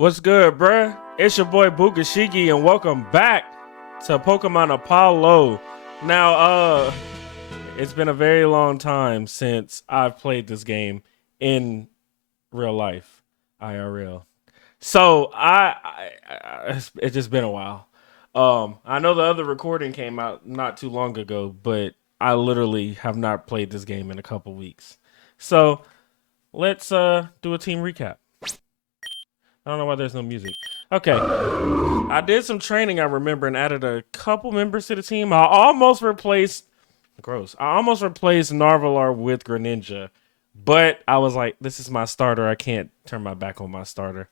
What's good, bruh? It's your boy Booga Shigi, and welcome back to Pokemon Opalo. Now, it's been a very long time since I've played this game in real life, IRL. So it's just been a while. I know the other recording came out not too long ago, but I literally have not played this game in a couple weeks. So let's do a team recap. I don't know why there's no music. Okay. I did some training, I remember, and added a couple members to the team. I almost replaced Narvalar with Greninja. But I was like, this is my starter. I can't turn my back on my starter.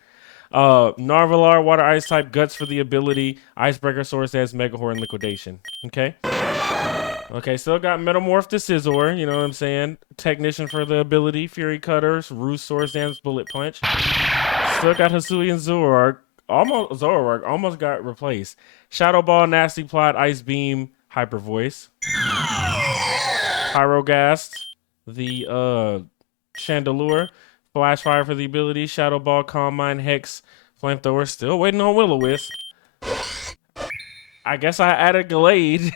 Narvalar, Water Ice type, Guts for the ability, Icebreaker, Sword Dance, Mega Horn, Liquidation. Okay. Okay, still got Metamorph to Scizor, you know what I'm saying? Technician for the ability, Fury Cutters, Roost, Sword Dance, Bullet Punch. Still got Hisui and Zoroark. Almost got replaced. Shadow Ball, Nasty Plot, Ice Beam, Hyper Voice. Pyrogast, the Chandelure, Flash Fire for the ability, Shadow Ball, Calm Mind, Hex, Flamethrower. Still waiting on Will-O-Wisp. I guess I added Glade.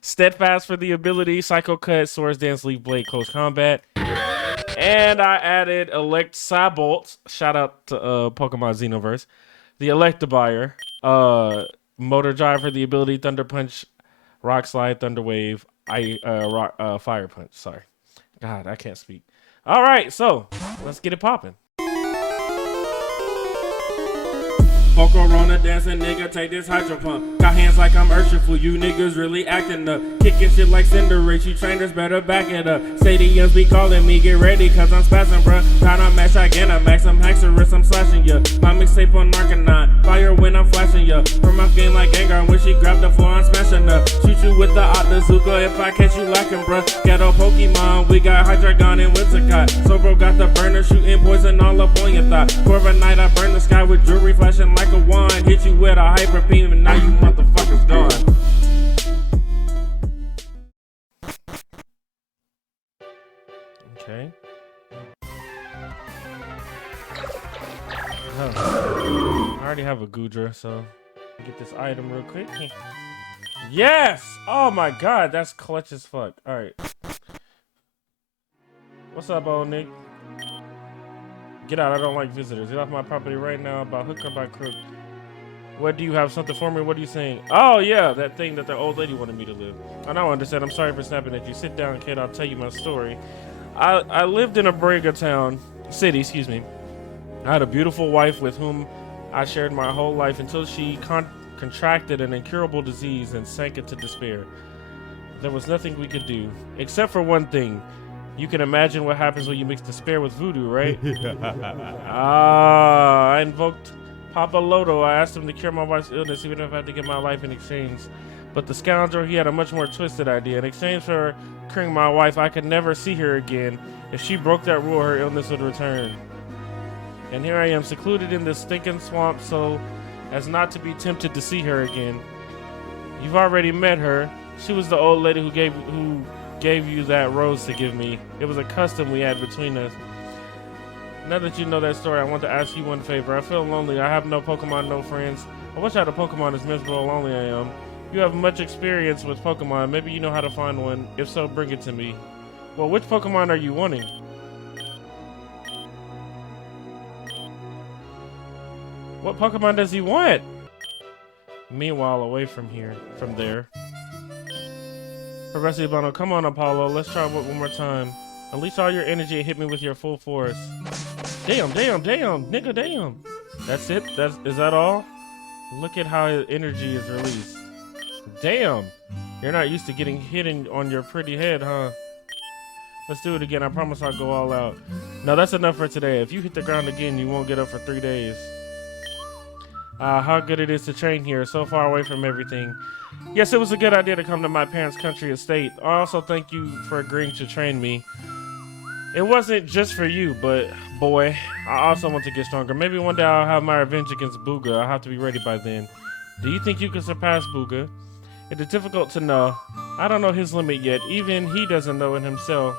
Steadfast for the ability, Psycho Cut, Swords Dance, Leaf Blade, Close Combat. And I added Electabuzz. Shout out to Pokemon Xenoverse. The Electivire. Motor Drive for the ability, Thunder Punch, Rock Slide, Thunder Wave, Fire Punch. Sorry. God, I can't speak. All right, so let's get it popping. Pokorona dancing, nigga, take this hydro pump. Got hands like I'm Urshifu, you niggas really acting up. Kicking shit like Cinderace, you trainers better back it up. Stadiums be calling me, get ready, cause I'm spazzing, bruh. Tryna match Gigantamax, I'm Haxorus, I'm slashing ya. My mixtape on Narconon, fire when I'm flashing ya. From my fin like Gengar, when she grabbed the floor, I'm smashing her. Shoot you with the Octazooka if I catch you lacking, bruh. Ghetto Pokemon, we got Hydreigon and Whimsicott. So bro got the burner, shooting poison all up on your thigh. Corviknight, I burn the sky with jewelry flashing like a wand. Hit you with a hyper beam and now you motherfuckers gone. Okay. Oh. I already have a Goodra, so get this item real quick. Yes! Oh my god, that's clutch as fuck. Alright. What's up, old Nick? Get out, I don't like visitors. Get off my property right now, by hook or by crook. What do you have, something for me? What are you saying? Oh yeah, that thing that the old lady wanted me to live. I now understand. I'm sorry for snapping at you. Sit down, kid. I'll tell you my story. I lived in a city, excuse me. I had a beautiful wife with whom I shared my whole life until she contracted an incurable disease and sank into despair. There was nothing we could do, except for one thing. You can imagine what happens when you mix despair with voodoo, right? I invoked Papa Loto. I asked him to cure my wife's illness, even if I had to give my life in exchange. But the scoundrel, he had a much more twisted idea. In exchange for curing my wife, I could never see her again. If she broke that rule, her illness would return. And here I am, secluded in this stinking swamp so as not to be tempted to see her again. You've already met her. She was the old lady who gave you that rose to give me. It was a custom we had between us. Now that you know that story, I want to ask you one favor. I feel lonely. I have no Pokemon, no friends. I wish I had a Pokemon as miserable and lonely I am. You have much experience with Pokemon. Maybe you know how to find one. If so, bring it to me. Well, which Pokemon are you wanting? What Pokemon does he want? Meanwhile, away from there. Professor Opalo, come on, Apollo. Let's try one more time. Unleash all your energy and hit me with your full force. Damn, nigga, damn. That's it? Is that all? Look at how his energy is released. Damn. You're not used to getting hit on your pretty head, huh? Let's do it again. I promise I'll go all out. No, that's enough for today. If you hit the ground again, you won't get up for 3 days. How good it is to train here, so far away from everything. Yes, it was a good idea to come to my parents' country estate. I also thank you for agreeing to train me. It wasn't just for you, but boy, I also want to get stronger. Maybe one day I'll have my revenge against Booga. I'll have to be ready by then. Do you think you can surpass Booga? It is difficult to know. I don't know his limit yet. Even he doesn't know it himself.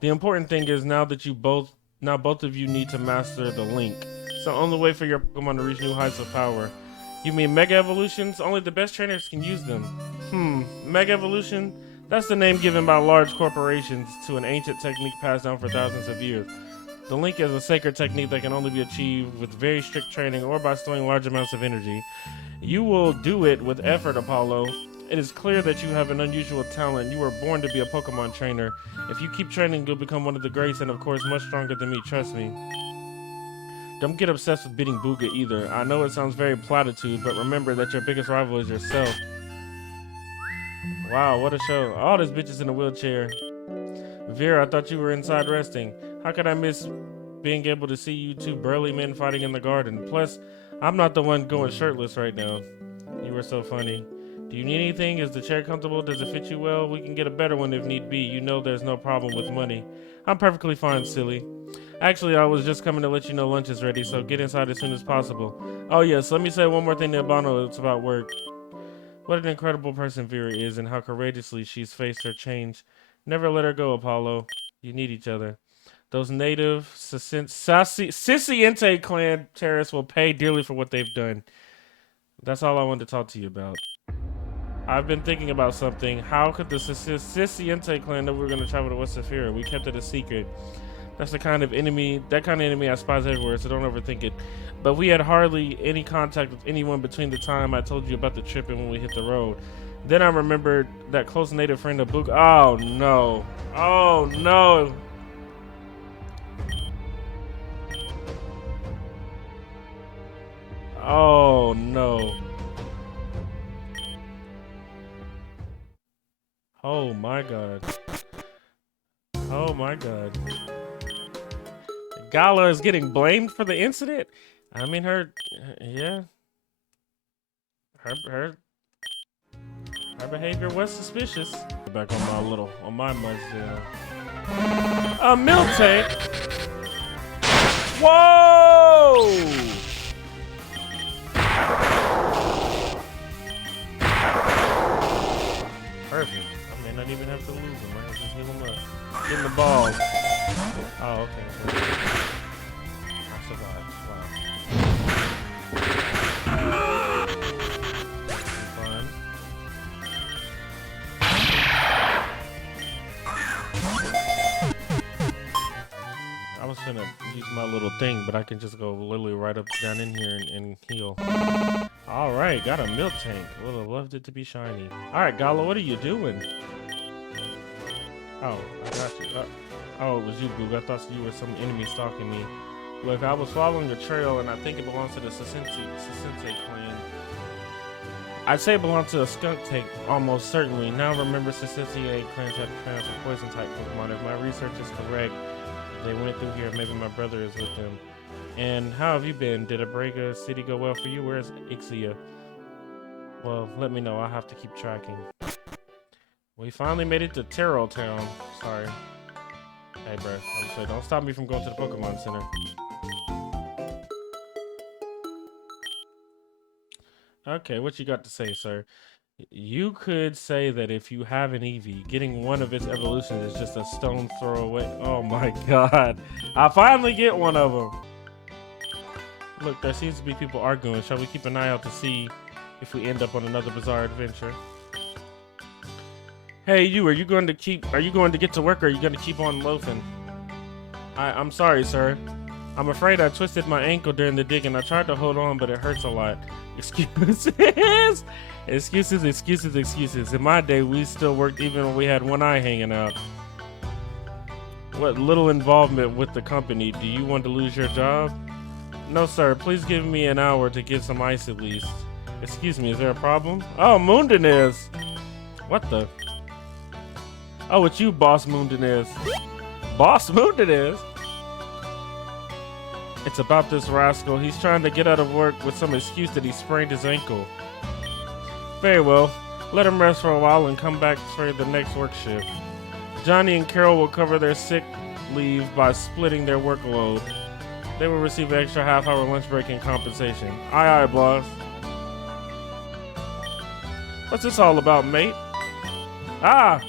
The important thing is now that you both Now both of you need to master the link. It's the only way for your Pokemon to reach new heights of power. You mean Mega Evolutions? Only the best trainers can use them. Mega Evolution? That's the name given by large corporations to an ancient technique passed down for thousands of years. The link is a sacred technique that can only be achieved with very strict training or by storing large amounts of energy. You will do it with effort, Opalo. It is clear that you have an unusual talent. You were born to be a Pokemon trainer. If you keep training, you'll become one of the greats and, of course, much stronger than me, trust me. Don't get obsessed with beating Booga either. I know it sounds very platitude, but remember that your biggest rival is yourself. Wow, what a show. All this bitches in a wheelchair. Vera, I thought you were inside resting. How could I miss being able to see you two burly men fighting in the garden? Plus, I'm not the one going shirtless right now. You were so funny. Do you need anything? Is the chair comfortable? Does it fit you well? We can get a better one if need be. You know there's no problem with money. I'm perfectly fine, silly. Actually, I was just coming to let you know lunch is ready, so get inside as soon as possible. Oh yes, let me say one more thing to Albano. It's about work. What an incredible person Vera is and how courageously she's faced her change. Never let her go, Apollo. You need each other. Those native Siseante clan terrorists will pay dearly for what they've done. That's all I wanted to talk to you about. I've been thinking about something. How could the Siseante clan know we were going to travel to West Saphira? We kept it a secret. That's the kind of enemy, I spies everywhere, so don't overthink it. But we had hardly any contact with anyone between the time I told you about the trip and when we hit the road. Then I remembered that close native friend of Booga. Oh no. Oh no. Oh no. Oh my god. Oh my god. Gala is getting blamed for the incident? I mean, yeah. Her behavior was suspicious. Back on my Mudsdale. A milk tank? Whoa! Perfect. I may not even have to lose him, right? Just heal him up. Get in the ball. Oh, okay. I survived. Wow. Fun. I was gonna use my little thing, but I can just go literally right up down in here and heal. All right, got a milk tank. Would have loved it to be shiny. All right, Gala, what are you doing? Oh, I got you. Oh, it was you, Booga. I thought you were some enemy stalking me. Look, I was following a trail, and I think it belongs to the Siseante clan. I'd say it belongs to a skunk tank, almost certainly. Now remember, Siseante clans have transferred poison-type Pokemon. If my research is correct, they went through here. Maybe my brother is with them. And how have you been? Did Abrega City go well for you? Where's Ixia? Well, let me know. I'll have to keep tracking. We finally made it to Terrell Town. Sorry. Hey, bro. I'm sorry. Don't stop me from going to the Pokemon Center. Okay, what you got to say, sir? You could say that if you have an Eevee, getting one of its evolutions is just a stone throw away. Oh my god. I finally get one of them. Look, there seems to be people arguing. Shall we keep an eye out to see if we end up on another bizarre adventure? Hey, are you going to get to work or are you going to keep on loafing? I'm sorry, sir. I'm afraid I twisted my ankle during the dig and I tried to hold on, but it hurts a lot. Excuses. Excuses. In my day, we still worked even when we had one eye hanging out. What little involvement with the company. Do you want to lose your job? No, sir. Please give me an hour to get some ice at least. Excuse me, is there a problem? Oh, Moondinez. What the? Oh, it's you, Boss Moondinez. Boss Moondinez? It's about this rascal. He's trying to get out of work with some excuse that he sprained his ankle. Very well. Let him rest for a while and come back for the next work shift. Johnny and Carol will cover their sick leave by splitting their workload. They will receive an extra half-hour lunch break in compensation. Aye, aye, boss. What's this all about, mate? Ah!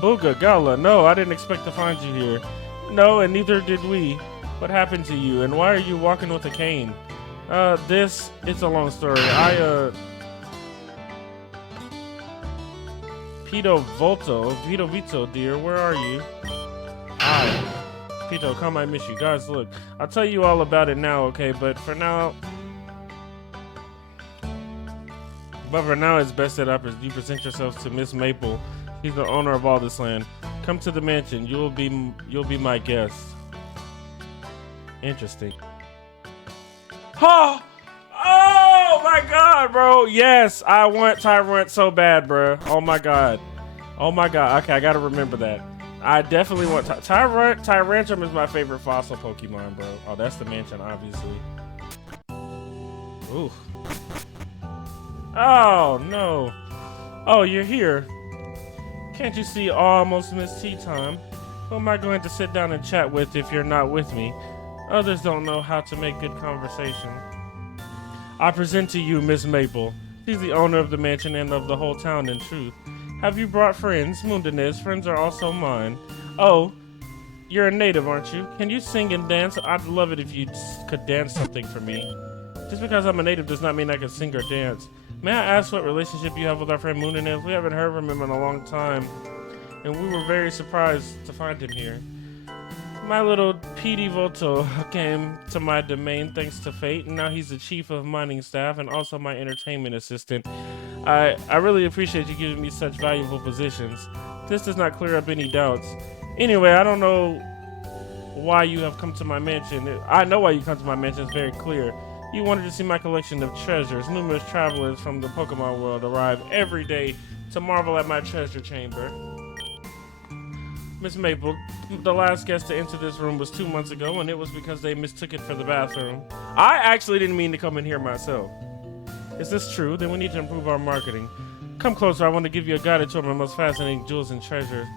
Booga, Gala, no, I didn't expect to find you here. No, and neither did we. What happened to you, and why are you walking with a cane? It's a long story. Pito Vito, dear, where are you? Pito, come, I miss you. Guys, look, I'll tell you all about it now, okay? But for now, it's best that you present yourselves to Miss Maple. She's the owner of all this land. Come to the mansion. You'll be my guest. Interesting. Oh my God, bro. Yes, I want Tyrant so bad, bro. Oh my God. Okay, I gotta remember that. I definitely want Tyrantrum is my favorite fossil Pokemon, bro. Oh, that's the mansion, obviously. Ooh. Oh no. Oh, you're here. Can't you see almost missed tea time? Who am I going to sit down and chat with if you're not with me? Others don't know how to make good conversation. I present to you Miss Maple. She's the owner of the mansion and of the whole town in truth. Have you brought friends? Mundanez, friends are also mine. Oh, you're a native, aren't you? Can you sing and dance? I'd love it if you could dance something for me. Just because I'm a native does not mean I can sing or dance. May I ask what relationship you have with our friend Mundanez? We haven't heard from him in a long time, and we were very surprised to find him here. My little P.D. Volto came to my domain thanks to fate, and now he's the chief of mining staff and also my entertainment assistant. I really appreciate you giving me such valuable positions. This does not clear up any doubts. Anyway, I don't know why you have come to my mansion. I know why you come to my mansion, it's very clear. You wanted to see my collection of treasures. Numerous travelers from the Pokemon world arrive every day to marvel at my treasure chamber. Miss Maple, the last guest to enter this room was 2 months ago, and it was because they mistook it for the bathroom. I actually didn't mean to come in here myself. Is this true? Then we need to improve our marketing. Come closer, I want to give you a guided tour of my most fascinating jewels and treasures.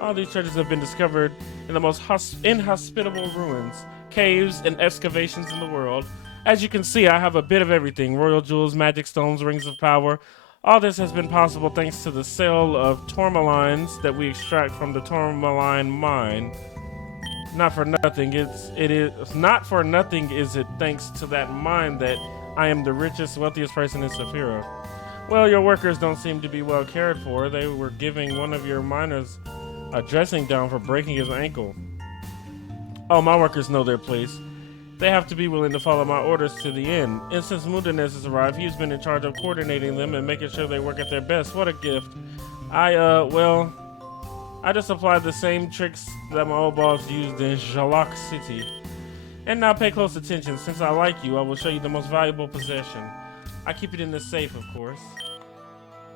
All these treasures have been discovered in the most inhospitable ruins, caves, and excavations in the world. As you can see, I have a bit of everything. Royal jewels, magic stones, rings of power. All this has been possible thanks to the sale of tourmalines that we extract from the tourmaline mine. Not for nothing, it is not for nothing is it thanks to that mine that I am the richest, wealthiest person in Saphira. Well, your workers don't seem to be well cared for. They were giving one of your miners a dressing down for breaking his ankle. Oh, my workers know their place. They have to be willing to follow my orders to the end. And since Mundanez has arrived, he's been in charge of coordinating them and making sure they work at their best. What a gift. I just applied the same tricks that my old boss used in Jalak City. And now pay close attention. Since I like you, I will show you the most valuable possession. I keep it in the safe, of course.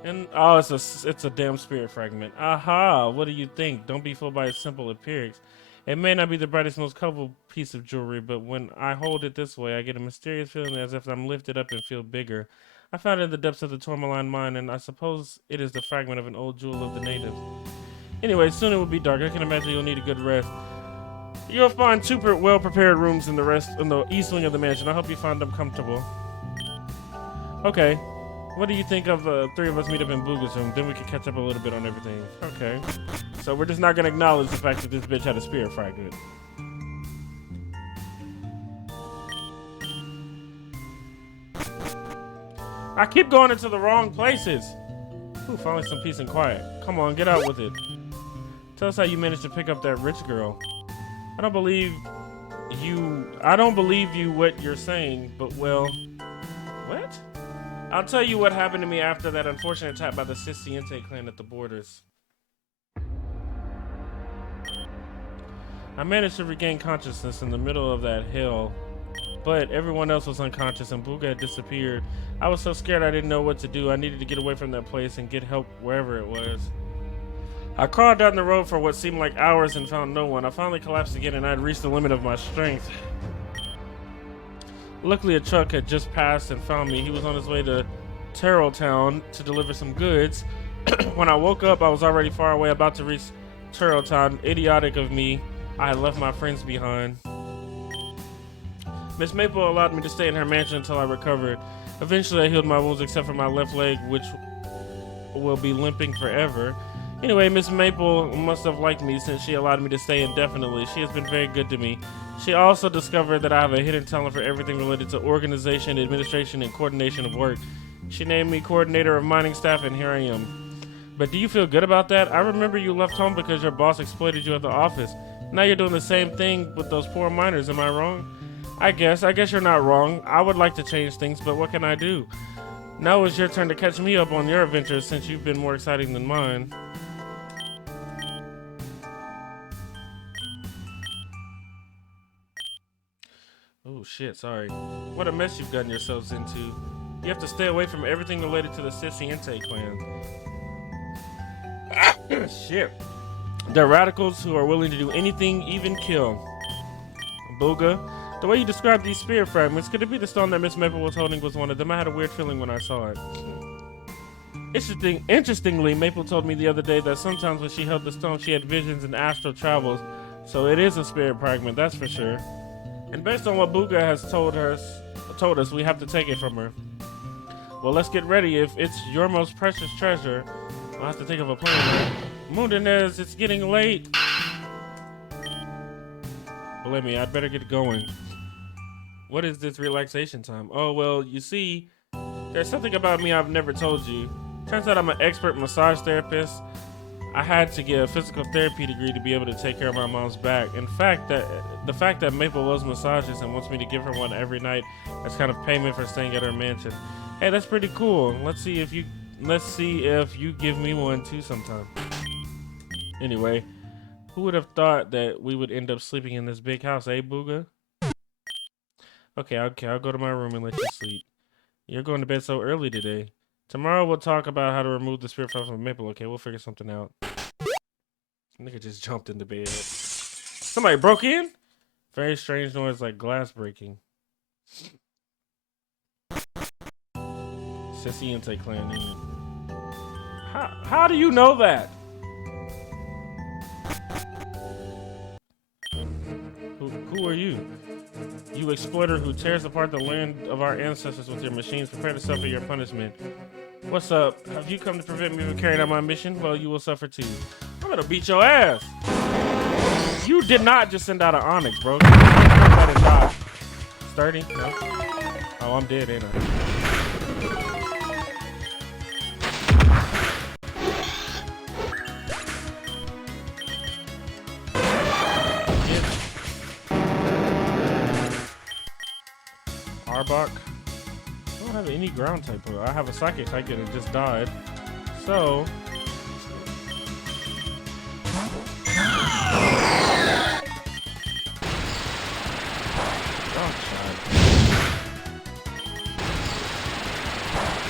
And, oh, it's a damn spirit fragment. Aha, what do you think? Don't be fooled by its simple appearance. It may not be the brightest, most colorful piece of jewelry, but when I hold it this way, I get a mysterious feeling as if I'm lifted up and feel bigger. I found it in the depths of the tourmaline mine, and I suppose it is the fragment of an old jewel of the natives. Anyway, soon it will be dark. I can imagine you'll need a good rest. You'll find two well-prepared rooms in the east wing of the mansion. I hope you find them comfortable. Okay. What do you think of three of us meet up in Booga's room? Then we can catch up a little bit on everything. Okay. So we're just not going to acknowledge the fact that this bitch had a spirit fragment. I keep going into the wrong places. Ooh, finally some peace and quiet. Come on, get out with it. Tell us how you managed to pick up that rich girl. I don't believe you what you're saying, but well... What? I'll tell you what happened to me after that unfortunate attack by the Siseante clan at the borders. I managed to regain consciousness in the middle of that hill, but everyone else was unconscious and Booga had disappeared. I was so scared I didn't know what to do. I needed to get away from that place and get help wherever it was. I crawled down the road for what seemed like hours and found no one. I finally collapsed again and I had reached the limit of my strength. Luckily, a truck had just passed and found me. He was on his way to Terrell Town to deliver some goods. When I woke up, I was already far away, about to reach Terrell Town. Idiotic of me. I had left my friends behind. Miss Maple allowed me to stay in her mansion until I recovered. Eventually, I healed my wounds except for my left leg, which will be limping forever. Anyway, Miss Maple must have liked me since she allowed me to stay indefinitely. She has been very good to me. She also discovered that I have a hidden talent for everything related to organization, administration, and coordination of work. She named me coordinator of mining staff, and here I am. But do you feel good about that? I remember you left home because your boss exploited you at the office. Now you're doing the same thing with those poor miners, am I wrong? I guess you're not wrong. I would like to change things, but what can I do? Now it's your turn to catch me up on your adventures since you've been more exciting than mine. Oh shit, sorry. What a mess you've gotten yourselves into. You have to stay away from everything related to the Siseante clan. Shit. They're radicals who are willing to do anything, even kill. Booga, the way you described these spirit fragments, could it be the stone that Miss Maple was holding was one of them? I had a weird feeling when I saw it. Interestingly, Maple told me the other day that sometimes when she held the stone, she had visions and astral travels. So it is a spirit fragment, that's for sure. And based on what Booga has told us, we have to take it from her. Well, let's get ready. If it's your most precious treasure, I'll have to think of a plan. Moondinez, it's getting late. Believe me, I'd better get going. What is this relaxation time? Oh, well, you see, there's something about me I've never told you. Turns out I'm an expert massage therapist. I had to get a physical therapy degree to be able to take care of my mom's back. In fact, the fact that Maple loves massages and wants me to give her one every night as kind of payment for staying at her mansion. Hey, that's pretty cool. Let's see if you give me one too sometime. Anyway, who would have thought that we would end up sleeping in this big house, eh, Booga? Okay, I'll go to my room and let you sleep. You're going to bed so early today. Tomorrow we'll talk about how to remove the spirit from Maple. Okay, we'll figure something out. Nigga just jumped into bed. Somebody broke in? Very strange noise like glass breaking. Siseante clan, ain't it? How do you know that? Who are you? You exploiter who tears apart the land of our ancestors with your machines. Prepare to suffer your punishment. What's up? Have you come to prevent me from carrying out my mission? Well, you will suffer too. I'm gonna beat your ass. You did not just send out an onyx, bro. Sturdy? No. Oh, I'm dead, ain't I? Arbok. I don't have any ground type. I have a psychic type that just died. So.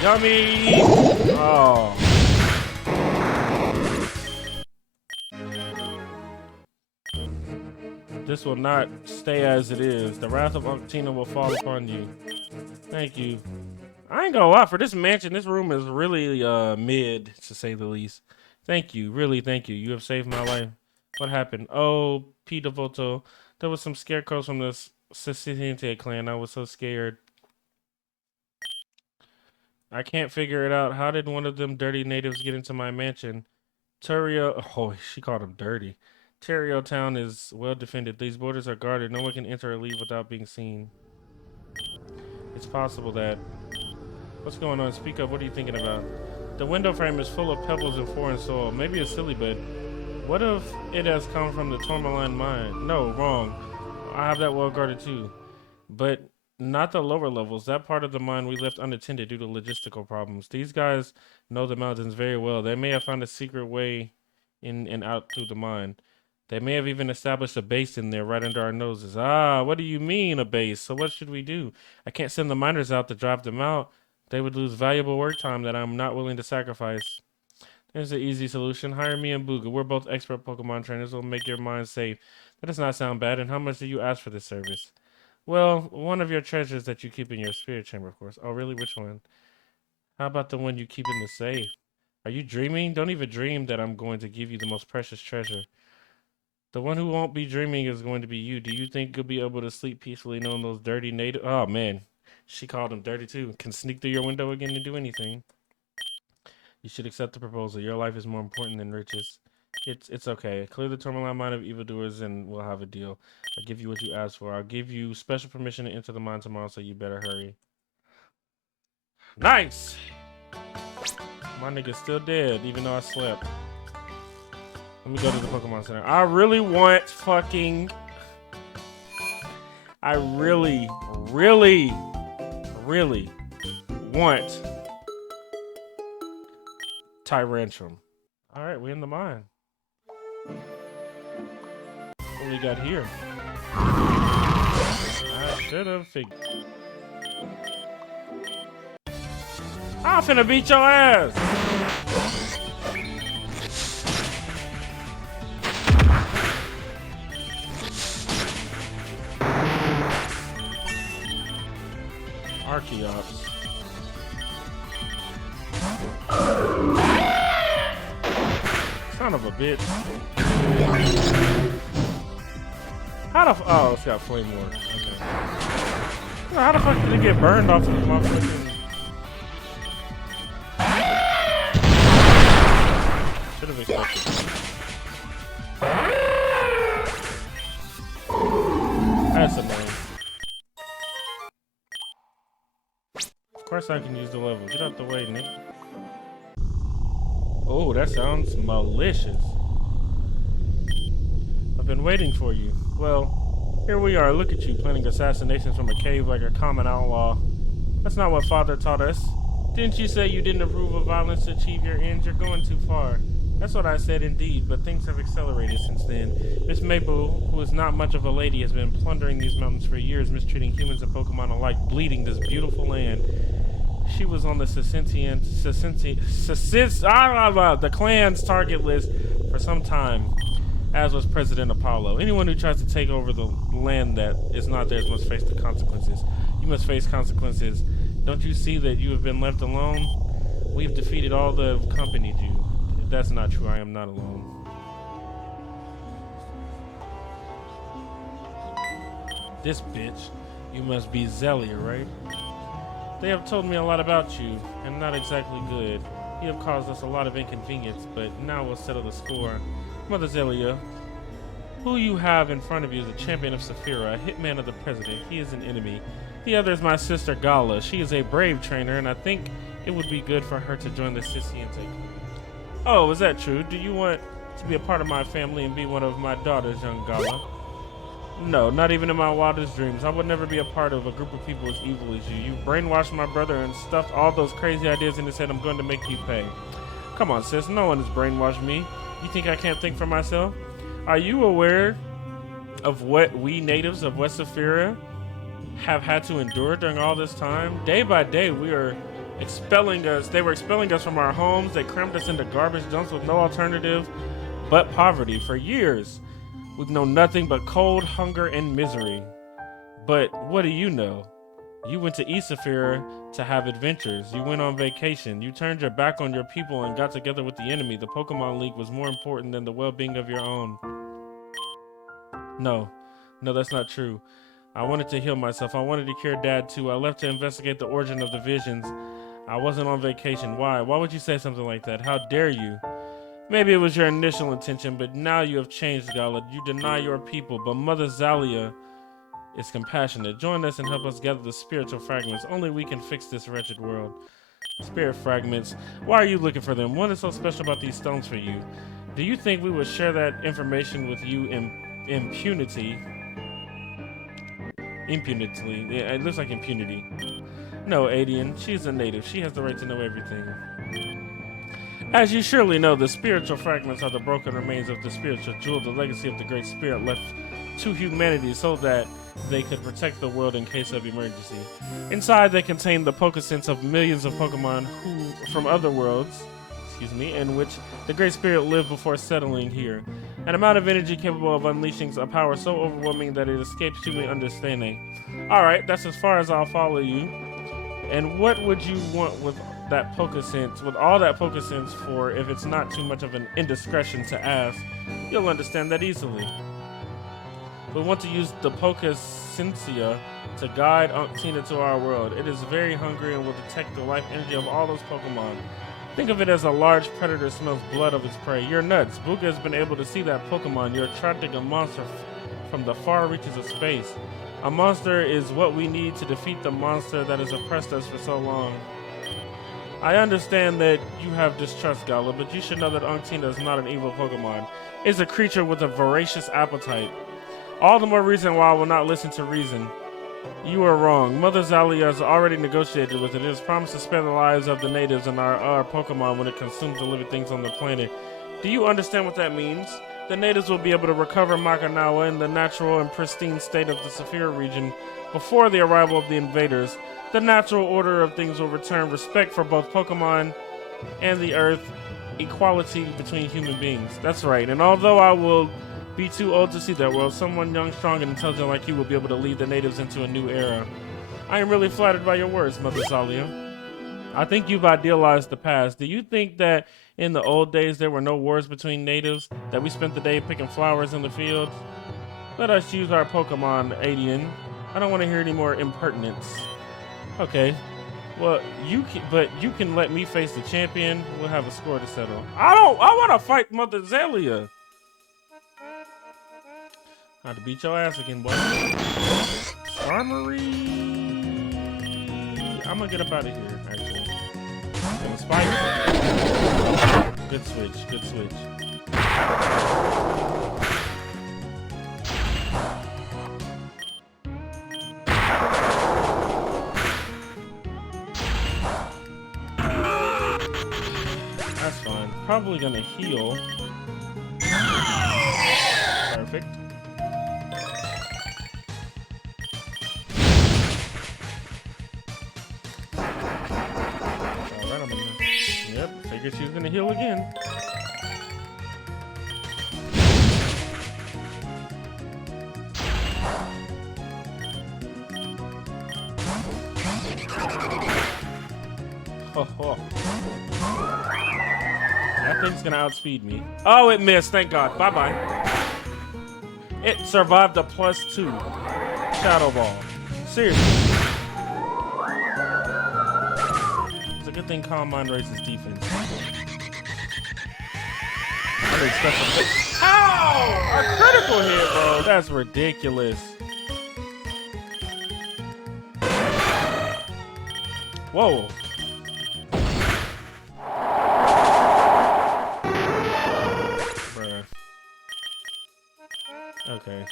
Yummy! Oh. This will not stay as it is. The wrath of Unctina will fall upon you. Thank you. I ain't gonna lie, for this mansion, this room is really mid, to say the least. Thank you, really thank you. You have saved my life. What happened? Oh, P. Devoto. There was some scarecrows from the Siseante clan. I was so scared. I can't figure it out. How did one of them dirty natives get into my mansion? Terrio. Oh, she called him dirty. Terrio town is well defended. These borders are guarded. No one can enter or leave without being seen. It's possible that. What's going on? Speak up. What are you thinking about? The window frame is full of pebbles and foreign soil. Maybe it's silly, but what if it has come from the Tourmaline mine? No, wrong. I have that well guarded too. But not the lower levels. That part of the mine we left unattended due to logistical problems. These guys know the mountains very well. They may have found a secret way in and out through the mine. They may have even established a base in there right under our noses. Ah, what do you mean a base? So what should we do? I can't send the miners out to drive them out. They would lose valuable work time that I'm not willing to sacrifice. There's an easy solution. Hire me and Booga. We're both expert Pokemon trainers. We'll make your mind safe. That does not sound bad. And how much do you ask for this service? Well, one of your treasures that you keep in your spirit chamber, of course. Oh, really? Which one? How about the one you keep in the safe? Are you dreaming? Don't even dream that I'm going to give you the most precious treasure. The one who won't be dreaming is going to be you. Do you think you'll be able to sleep peacefully knowing those dirty native... Oh, man. She called him dirty, too. Can sneak through your window again and do anything. You should accept the proposal. Your life is more important than riches. It's okay. Clear the torment mind of evildoers and we'll have a deal. I'll give you what you asked for. I'll give you special permission to enter the mine tomorrow, so you better hurry. Nice! My nigga's still dead, even though I slept. Let me go to the Pokemon Center. I really want fucking... I really want Tyrantrum. Alright, we in the mine. What we got here? I should have figured. I'm finna beat your ass! Archeops. Son of a bitch. How the oh, it's got flame ward. Okay. How the fuck did it get burned off of my fucking... Should have expected. That's annoying. Of course I can use the level. Get out the way, Nick. Oh, that sounds malicious. I've been waiting for you. Well, here we are. Look at you, planning assassinations from a cave like a common outlaw. That's not what Father taught us. Didn't you say you didn't approve of violence to achieve your ends? You're going too far. That's what I said indeed, but things have accelerated since then. Miss Maple, who is not much of a lady, has been plundering these mountains for years, mistreating humans and Pokemon alike, bleeding this beautiful land. She was on the the clan's target list for some time, as was President Opalo. Anyone who tries to take over the land that is not theirs must face the consequences. You must face consequences. Don't you see that you have been left alone? We've defeated all that have accompanied you. If that's not true, I am not alone. This bitch. You must be Zelia, right? They have told me a lot about you, and not exactly good. You have caused us a lot of inconvenience, but now we'll settle the score. Mother Zelia, who you have in front of you is a champion of Saphira, a hitman of the president. He is an enemy. The other is my sister Gala. She is a brave trainer, and I think it would be good for her to join the Siseante. Oh, is that true? Do you want to be a part of my family and be one of my daughters, young Gala? No, not even in my wildest dreams. I would never be a part of a group of people as evil as you. You brainwashed my brother and stuffed all those crazy ideas in his head. I'm going to make you pay. Come on, sis. No one has brainwashed me. You think I can't think for myself? Are you aware of what we natives of West Saphira have had to endure during all this time? Day by day, we are expelling us. They were expelling us from our homes. They crammed us into garbage dumps with no alternative but poverty for years. We've known nothing but cold, hunger, and misery. But what do you know? You went to East Saphira to have adventures. You went on vacation. You turned your back on your people and got together with the enemy. The Pokemon League was more important than the well-being of your own. No, that's not true. I wanted to heal myself. I wanted to cure Dad too. I left to investigate the origin of the visions. I wasn't on vacation. Why? Why would you say something like that? How dare you? Maybe it was your initial intention, but now you have changed, Gala. You deny your people, but Mother Zelia is compassionate. Join us and help us gather the spiritual fragments. Only we can fix this wretched world. Spirit fragments. Why are you looking for them? What is so special about these stones for you? Do you think we would share that information with you impunity? Impunitely. Yeah, it looks like impunity. No, Adian. She's a native. She has the right to know everything. As you surely know, the spiritual fragments are the broken remains of the spiritual jewel, the legacy of the Great Spirit left to humanity so that they could protect the world in case of emergency. Inside, they contain the Pokesense of millions of Pokemon from other worlds, in which the Great Spirit lived before settling here. An amount of energy capable of unleashing a power so overwhelming that it escapes human understanding. Alright, that's as far as I'll follow you. And what would you want with that Pokesense, with all that Pokesense for, if it's not too much of an indiscretion to ask? You'll understand that easily. We want to use the Pokesensia to guide Tina to our world. It is very hungry and will detect the life energy of all those Pokemon. Think of it as a large predator smells blood of its prey. You're nuts. Booga has been able to see that Pokemon. You're attracting a monster from the far reaches of space. A monster is what we need to defeat the monster that has oppressed us for so long. I understand that you have distrust, Gala, but you should know that Unctina is not an evil Pokemon. It's a creature with a voracious appetite. All the more reason why I will not listen to reason. You are wrong. Mother Zalia has already negotiated with it. It has promised to spare the lives of the natives and our Pokemon when it consumes the living things on the planet. Do you understand what that means? The natives will be able to recover Makanawa in the natural and pristine state of the Saphira region before the arrival of the invaders. The natural order of things will return respect for both Pokemon and the Earth, equality between human beings. That's right. And although I will be too old to see that world, someone young, strong, and intelligent like you will be able to lead the natives into a new era. I am really flattered by your words, Mother Zalia. I think you've idealized the past. Do you think that in the old days there were no wars between natives, that we spent the day picking flowers in the fields? Let us use our Pokemon, Adian. I don't want to hear any more impertinence. Okay. Well, you can let me face the champion. We'll have a score to settle. I want to fight Mother Zalia. I have to beat your ass again, boy. Armory. I'm gonna get up out of here, actually. Gonna spike. Good switch, good switch. That's fine. Probably gonna heal. Perfect. Yep, figured she was gonna heal again. Ho ho. That thing's gonna outspeed me. Oh, it missed, thank God. Bye-bye. It survived a +2 Shadow Ball. Seriously. Good thing Calm Mind raises defense. Ow! A critical hit, bro. That's ridiculous. Whoa. Bruh. Okay.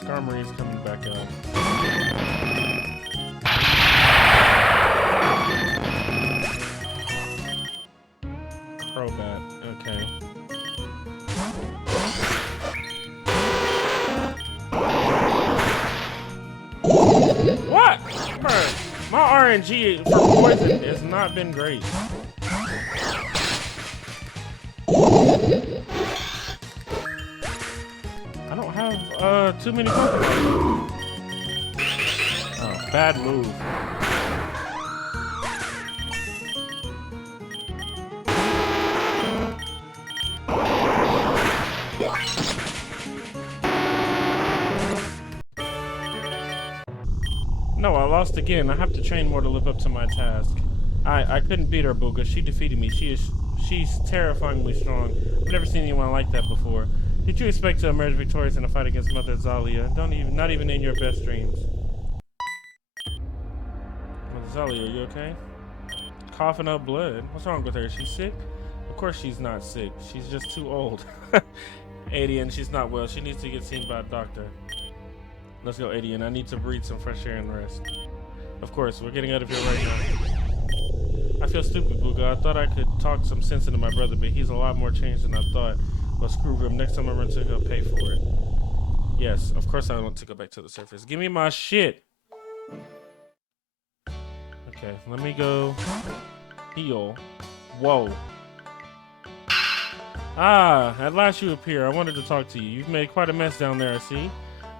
Skarmory is coming back up. Crobat, okay. What? Bruh, my RNG for poison has not been great. I don't have too many Pokemon. Oh, bad move. No, I lost again. I have to train more to live up to my task. I couldn't beat her, Booga. She defeated me. She's terrifyingly strong. I've never seen anyone like that before. Did you expect to emerge victorious in a fight against Mother Zalia? Not even in your best dreams. Mother Zalia, are you okay? Coughing up blood. What's wrong with her? Is she sick? Of course she's not sick. She's just too old. 80 and she's not well. She needs to get seen by a doctor. Let's go, 80, and I need to breathe some fresh air and rest. Of course, we're getting out of here right now. I feel stupid, Booga. I thought I could talk some sense into my brother, but he's a lot more changed than I thought. Well, screw him. Next time I run to him, he'll pay for it. Yes, of course I want to go back to the surface. Give me my shit. Okay, let me go heal. Whoa. Ah, at last you appear. I wanted to talk to you. You've made quite a mess down there, I see.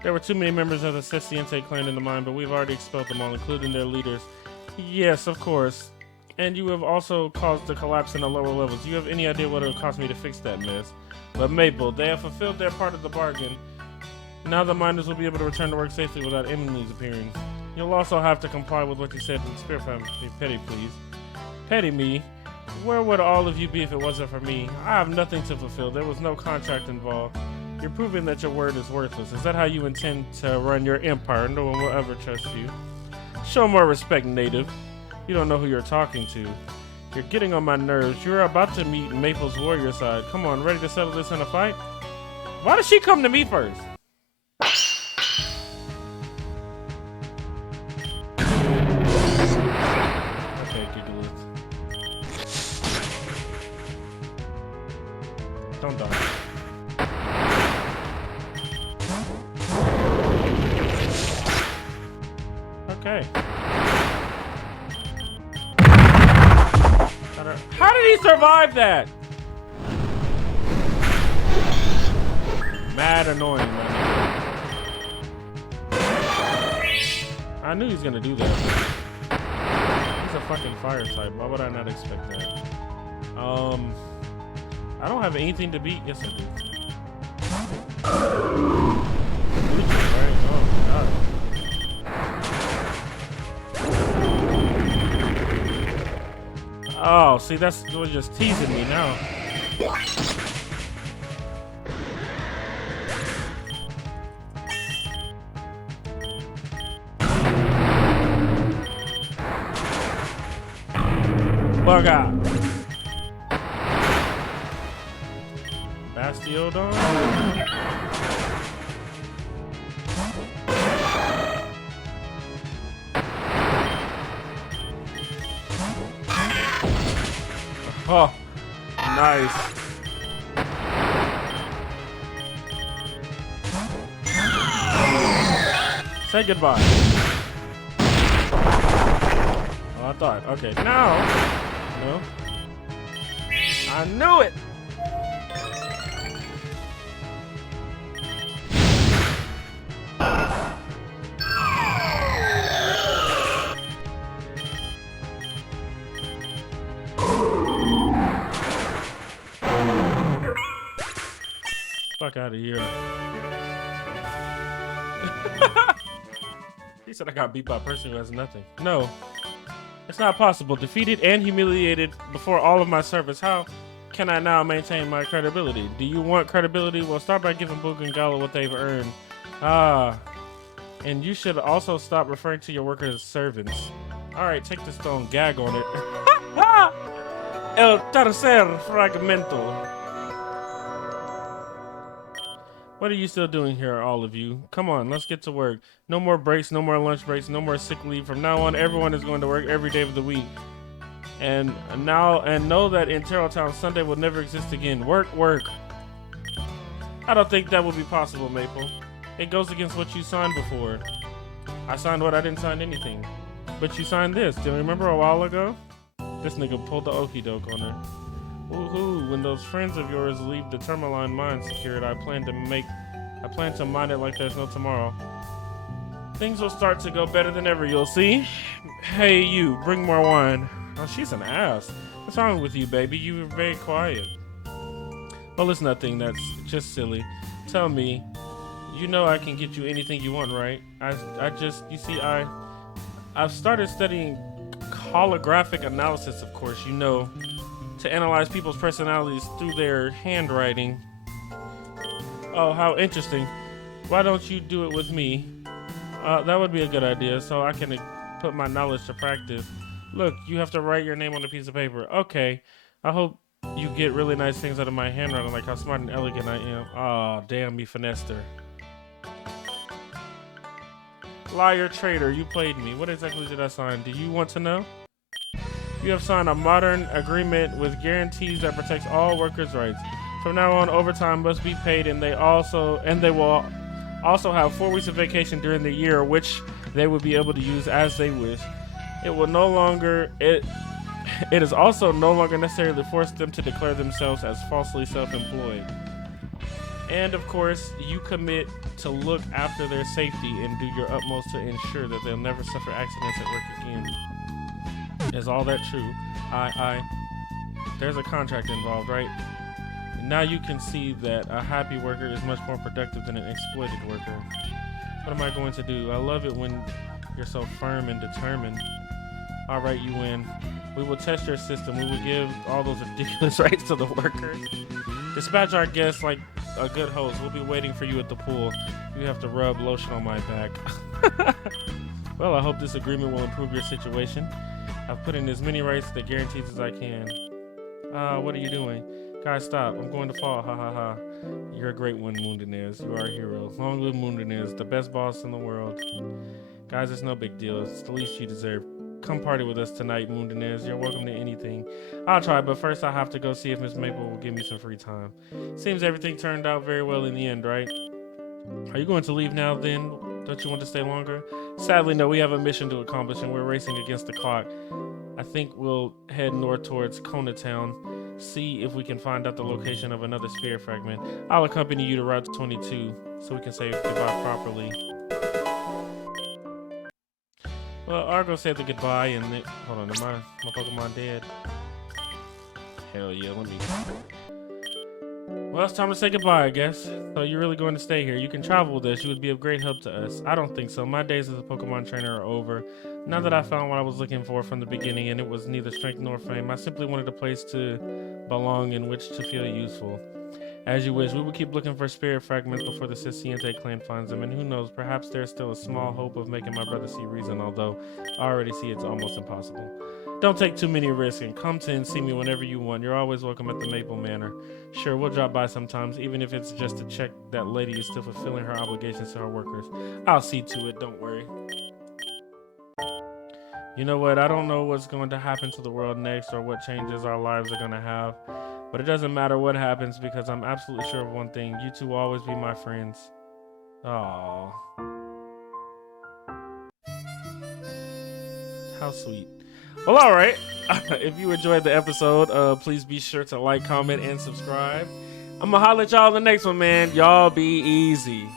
There were too many members of the Siseante clan in the mine, but we've already expelled them all, including their leaders. Yes, of course. And you have also caused the collapse in the lower levels. Do you have any idea what it would cost me to fix that mess? But Maple, they have fulfilled their part of the bargain. Now the miners will be able to return to work safely without enemies appearing. You'll also have to comply with what you said in Spirit Family. Petty, please. Petty me? Where would all of you be if it wasn't for me? I have nothing to fulfill. There was no contract involved. You're proving that your word is worthless. Is that how you intend to run your empire? No one will ever trust you. Show more respect, native. You don't know who you're talking to. You're getting on my nerves. You're about to meet Maple's warrior side. Come on, ready to settle this in a fight? Why did she come to me first? Okay, Gigalith. Don't die. Okay. How did he survive that? Mad annoying, man. I knew he was gonna do that. He's a fucking fire type. Why would I not expect that? I don't have anything to beat. Yes, I do. Right? Oh my god. Oh, see, that's what's just teasing me now. Booga. Bastiodon. Oh, nice. Say goodbye. Oh, I thought. Okay, now. No. I knew it. Fuck out of here. He said I got beat by a person who has nothing. No. It's not possible. Defeated and humiliated before all of my service. How can I now maintain my credibility? Do you want credibility? Well, start by giving Booga and Gala what they've earned. Ah. And you should also stop referring to your workers as servants. Alright, take the stone. Gag on it. El tercer fragmento. What are you still doing here, all of you? Come on, let's get to work. No more breaks, no more lunch breaks, no more sick leave. From now on, everyone is going to work every day of the week. And know that in Terrell Town, Sunday will never exist again. Work, work. I don't think that will be possible, Maple. It goes against what you signed before. I signed what? I didn't sign anything. But you signed this. Do you remember a while ago? This nigga pulled the okie doke on her. Woohoo, when those friends of yours leave the Tourmaline mine secured, I plan to mine it like there's no tomorrow. Things will start to go better than ever, you'll see. Hey, you, bring more wine. Oh, she's an ass. What's wrong with you, baby? You were very quiet. Well, it's nothing. That's just silly. Tell me, you know I can get you anything you want, right? I've started studying holographic analysis, of course, you know, to analyze people's personalities through their handwriting. Oh, how interesting. Why don't you do it with me? That would be a good idea, so I can put my knowledge to practice. Look, you have to write your name on a piece of paper. Okay. I hope you get really nice things out of my handwriting, like how smart and elegant I am. Aw, damn, me finessed her. Liar, traitor, you played me. What exactly did I sign? Do you want to know? You have signed a modern agreement with guarantees that protects all workers' rights. From now on, overtime must be paid, and they will also have 4 weeks of vacation during the year, which they will be able to use as they wish. It is also no longer necessary to force them to declare themselves as falsely self-employed. And of course, you commit to look after their safety and do your utmost to ensure that they'll never suffer accidents at work again. Is all that true? There's a contract involved, right? Now you can see that a happy worker is much more productive than an exploited worker. What am I going to do? I love it when you're so firm and determined. All right, you win. We will test your system. We will give all those ridiculous rights to the workers. Dispatch our guests like a good host. We'll be waiting for you at the pool. You have to rub lotion on my back. Well, I hope this agreement will improve your situation. I've put in as many rights that guarantees as I can. What are you doing? Guys, stop. I'm going to fall. Ha ha ha. You're a great one, Moondinez. You are a hero. Long live Moondinez, the best boss in the world. Guys, it's no big deal. It's the least you deserve. Come party with us tonight, Moondinez. You're welcome to anything. I'll try, but first I have to go see if Miss Maple will give me some free time. Seems everything turned out very well in the end, right? Are you going to leave now, then? Don't you want to stay longer? Sadly, no. We have a mission to accomplish, and we're racing against the clock. I think we'll head north towards Kona Town. See if we can find out the location of another spirit fragment. I'll accompany you to Route 22, so we can say goodbye properly. Well, Argo said the goodbye, and hold on, am my Pokemon dead? Hell yeah, let me. Well, it's time to say goodbye, I guess. So you're really going to stay here? You can travel with us. You would be of great help to us. I don't think so. My days as a Pokemon trainer are over. Now that I found what I was looking for from the beginning, and it was neither strength nor fame, I simply wanted a place to belong in which to feel useful. As you wish, we will keep looking for spirit fragments before the Siseante clan finds them, and who knows, perhaps there's still a small hope of making my brother see reason, although I already see it's almost impossible. Don't take too many risks, and come to and see me whenever you want. You're always welcome at the Maple Manor. Sure, we'll drop by sometimes, even if it's just to check that lady is still fulfilling her obligations to her workers. I'll see to it, don't worry. You know what, I don't know what's going to happen to the world next or what changes our lives are going to have. But it doesn't matter what happens because I'm absolutely sure of one thing. You two will always be my friends. Aww. How sweet. Well, alright. If you enjoyed the episode, please be sure to like, comment, and subscribe. I'm gonna holler at y'all in the next one, man. Y'all be easy.